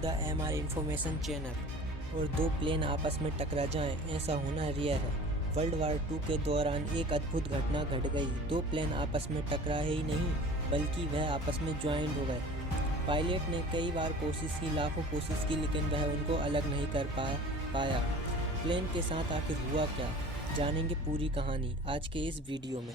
The MR information channel और दो plane आपस में टकरा जाएं, ऐसा होना रेयर है। वर्ल्ड वार 2 के दौरान एक अद्भुत घटना घट गई। दो प्लेन आपस में टकराए ही नहीं बल्कि वह आपस में ज्वाइंट हो गए। पायलट ने कई बार कोशिश की, लाखों कोशिश की, लेकिन वह उनको अलग नहीं कर पाया। प्लेन के साथ आखिर हुआ क्या, जानेंगे पूरी कहानी आज के इस वीडियो में।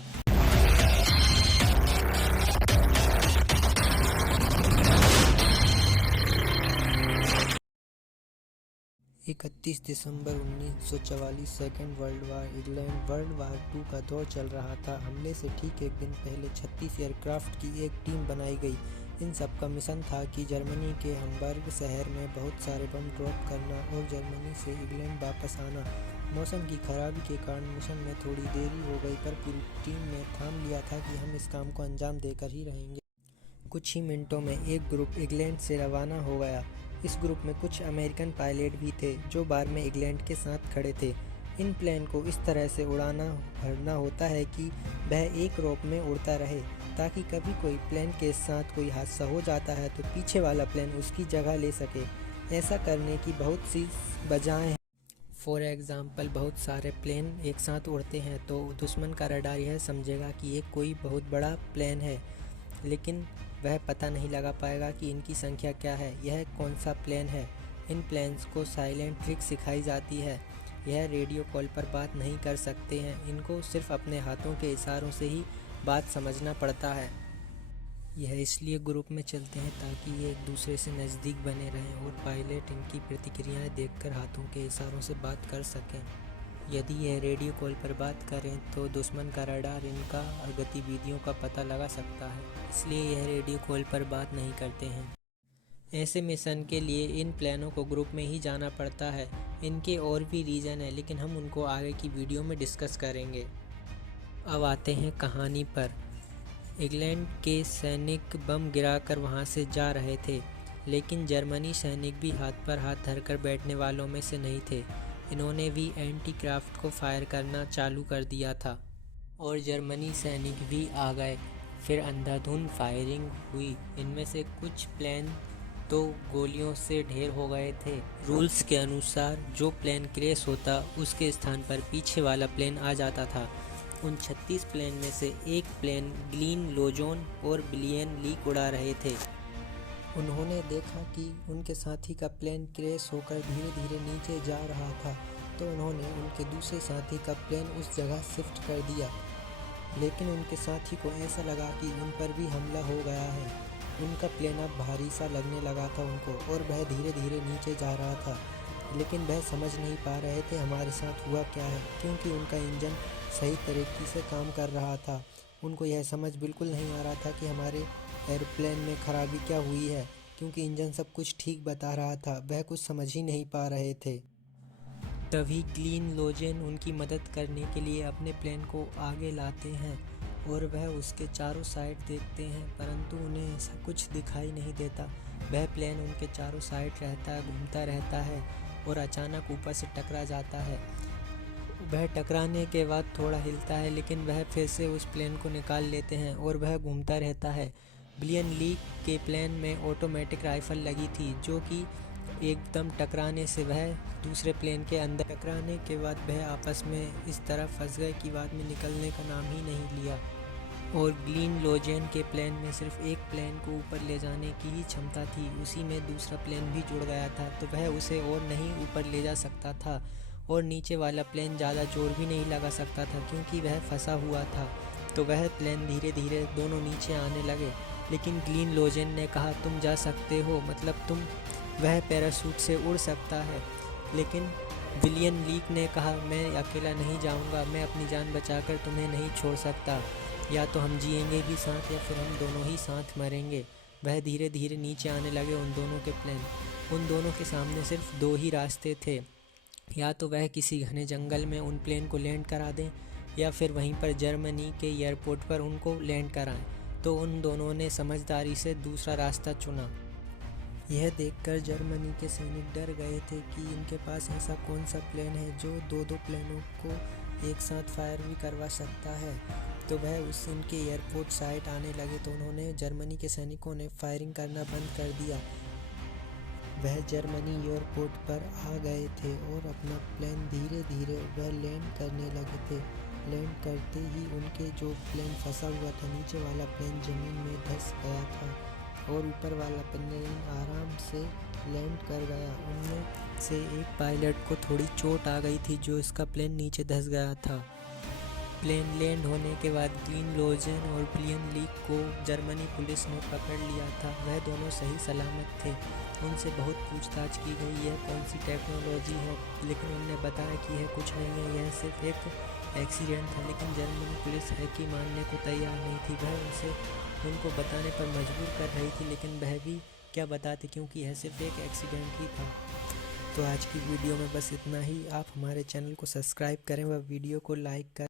31 दिसंबर 1944 second world war England world war 2 का दौर चल रहा था। हमले से ठीक एक दिन पहले 36 एयरक्राफ्ट की एक टीम बनाई गई। इन सब का मिशन था कि जर्मनी के हैम्बर्ग शहर में बहुत सारे बम ड्रॉप करना और जर्मनी से इंग्लैंड वापस आना। मौसम की खराबी के कारण मिशन में थोड़ी देरी हो गई, पर पूरी टीम ने ठान लिया था कि हम इस काम को अंजाम देकर ही रहेंगे। कुछ ही मिनटों में एक ग्रुप इंग्लैंड से रवाना हो गया। इस ग्रुप में कुछ अमेरिकन पायलट भी थे जो बार में इंग्लैंड के साथ खड़े थे। इन प्लेन को इस तरह से उड़ाना भरना होता है कि वह एक रोप में उड़ता रहे, ताकि कभी कोई प्लेन के साथ कोई हादसा हो जाता है तो पीछे वाला प्लेन उसकी जगह ले सके। ऐसा करने की बहुत सी वजहें हैं। फॉर एग्ज़ाम्पल, बहुत सारे प्लेन एक साथ उड़ते हैं तो दुश्मन का रडार यह समझेगा कि ये कोई बहुत बड़ा प्लेन है, लेकिन वह पता नहीं लगा पाएगा कि इनकी संख्या क्या है, यह कौन सा प्लेन है। इन प्लेन्स को साइलेंट ट्रिक सिखाई जाती है। यह रेडियो कॉल पर बात नहीं कर सकते हैं, इनको सिर्फ अपने हाथों के इशारों से ही बात समझना पड़ता है। यह इसलिए ग्रुप में चलते हैं ताकि ये एक दूसरे से नज़दीक बने रहें और पायलट इनकी प्रतिक्रियाएं देखकर हाथों के इशारों से बात कर सकें। यदि यह रेडियो कॉल पर बात करें तो दुश्मन का रडार इनका गतिविधियों का पता लगा सकता है, इसलिए यह रेडियो कॉल पर बात नहीं करते हैं। ऐसे मिशन के लिए इन प्लानों को ग्रुप में ही जाना पड़ता है। इनके और भी रीज़न है, लेकिन हम उनको आगे की वीडियो में डिस्कस करेंगे। अब आते हैं कहानी पर। इंग्लैंड के सैनिक बम गिराकर वहां से जा रहे थे, लेकिन जर्मनी सैनिक भी हाथ पर हाथ धरकर बैठने वालों में से नहीं थे। इन्होंने भी एंटी क्राफ्ट को फायर करना चालू कर दिया था और जर्मनी सैनिक भी आ गए। फिर अंधाधुंध फायरिंग हुई। इनमें से कुछ प्लेन तो गोलियों से ढेर हो गए थे। रूल्स के अनुसार जो प्लेन क्रैश होता उसके स्थान पर पीछे वाला प्लेन आ जाता था। उन 36 प्लेन में से एक प्लेन ग्लीन लोजोन और बिलियन लीक उड़ा रहे थे। उन्होंने देखा कि उनके साथी का प्लेन क्रैश होकर धीरे धीरे नीचे जा रहा था, तो उन्होंने उनके दूसरे साथी का प्लेन उस जगह शिफ्ट कर दिया। लेकिन उनके साथी को ऐसा लगा कि उन पर भी हमला हो गया है। उनका प्लेन अब भारी सा लगने लगा था उनको, और वह धीरे धीरे नीचे जा रहा था। लेकिन वह समझ नहीं पा रहे थे हमारे साथ हुआ क्या है, क्योंकि उनका इंजन सही तरीके से काम कर रहा था। उनको यह समझ बिल्कुल नहीं आ रहा था कि हमारे एयरप्लेन में खराबी क्या हुई है, क्योंकि इंजन सब कुछ ठीक बता रहा था। वह कुछ समझ ही नहीं पा रहे थे। तभी ग्लीन लोजेन उनकी मदद करने के लिए अपने प्लेन को आगे लाते हैं और वह उसके चारों साइड देखते हैं, परंतु उन्हें ऐसा कुछ दिखाई नहीं देता। वह प्लेन उनके चारों साइड रहता है, घूमता रहता है और अचानक ऊपर से टकरा जाता है। वह टकराने के बाद थोड़ा हिलता है, लेकिन वह फिर से उस प्लेन को निकाल लेते हैं और वह घूमता रहता है। बिलियन लीक के प्लेन में ऑटोमेटिक राइफल लगी थी, जो कि एकदम टकराने से वह दूसरे प्लेन के अंदर टकराने के बाद वह आपस में इस तरह फंस गए कि बाद में निकलने का नाम ही नहीं लिया। और ग्लीन लोजेन के प्लेन में सिर्फ एक प्लेन को ऊपर ले जाने की ही क्षमता थी, उसी में दूसरा प्लेन भी जुड़ गया था, तो वह उसे और नहीं ऊपर ले जा सकता था। और नीचे वाला प्लेन ज़्यादा जोर भी नहीं लगा सकता था, क्योंकि वह फंसा हुआ था। तो वह प्लेन धीरे धीरे दोनों नीचे आने लगे। लेकिन ग्लीन लोजेन ने कहा, तुम जा सकते हो, मतलब तुम वह पैराशूट से उड़ सकता है। लेकिन बिलियन लीक ने कहा, मैं अकेला नहीं जाऊंगा, मैं अपनी जान बचाकर तुम्हें नहीं छोड़ सकता। या तो हम जिएंगे भी साथ या फिर हम दोनों ही साथ मरेंगे। वह धीरे धीरे नीचे आने लगे उन दोनों के प्लेन। उन दोनों के सामने सिर्फ दो ही रास्ते थे, या तो वह किसी घने जंगल में उन प्लेन को लैंड करा दें या फिर वहीं पर जर्मनी के एयरपोर्ट पर उनको लैंड कराएं। तो उन दोनों ने समझदारी से दूसरा रास्ता चुना। यह देखकर जर्मनी के सैनिक डर गए थे कि इनके पास ऐसा कौन सा प्लेन है जो दो प्लेनों को एक साथ फायर भी करवा सकता है। तो वह उस इनके एयरपोर्ट साइड आने लगे, तो उन्होंने जर्मनी के सैनिकों ने फायरिंग करना बंद कर दिया। वह जर्मनी एयरपोर्ट पर आ गए थे और अपना प्लेन धीरे धीरे वह लैंड करने लगे थे। लैंड करते ही उनके जो प्लेन फंसा हुआ था, नीचे वाला प्लेन ज़मीन में धंस गया था और ऊपर वाला प्लेन आराम से लैंड कर गया। उनमें से एक पायलट को थोड़ी चोट आ गई थी, जो इसका प्लेन नीचे धंस गया था। प्लेन लैंड होने के बाद ग्रीन लोजन और ब्लियन लीक को जर्मनी पुलिस ने पकड़ लिया था। वह दोनों सही सलामत थे। उनसे बहुत पूछताछ की गई, यह कौन सी टेक्नोलॉजी है, लेकिन उन्होंने बताया कि यह कुछ नहीं है, यह सिर्फ एक एक्सीडेंट था। लेकिन जर्मनी पुलिस है कि मानने को तैयार नहीं थी। वह उनको बताने पर मजबूर कर रही थी, लेकिन वह भी क्या बताते, क्योंकि यह सिर्फ एक एक्सीडेंट ही था। तो आज की वीडियो में बस इतना ही। आप हमारे चैनल को सब्सक्राइब करें व वीडियो को लाइक करें।